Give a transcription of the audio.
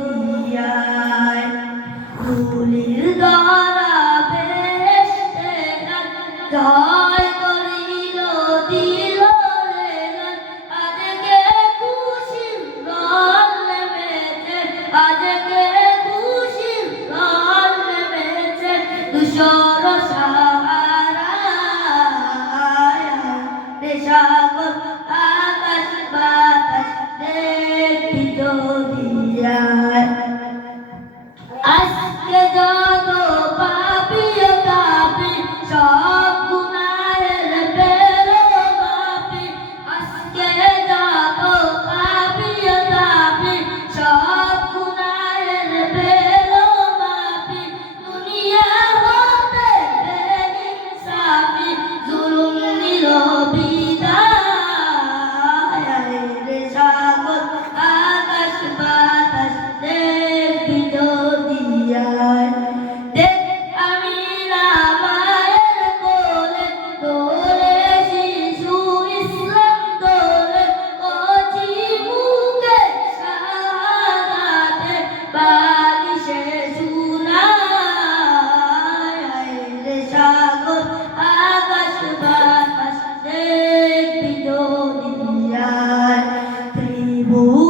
দিয়ায় ফুলের দ্বারা বেহেশতেরা জয় করিল দিল রে গান। আজকে খুশির রং নেমেছে, আজকে খুশির রং নেমেছে ধূসর সাহারায়। সাগর আকাশ বাতাস দেখবি দিয়ায়। আজকে যত পাপি তাপি সব গুনাহের বেরো মাপি। আজকে যত পাপি তাপি সব গুনাহের বেরো মাপি। দুনিয়া হতে বেইনসাফি জুলুম নিল বিদায়। রে সাগর আকাশ বাতাস দেখবি দিয়ায়। দেখ আমিনা মায়ের কোলে দোলে শিশু ইসলাম দোলে। কচি বুকে শাহাদাতে বালিশে সুনায়। রে সাগর আকাশ বাতাস দেখবি দিয়ায়। ত্রিভুজ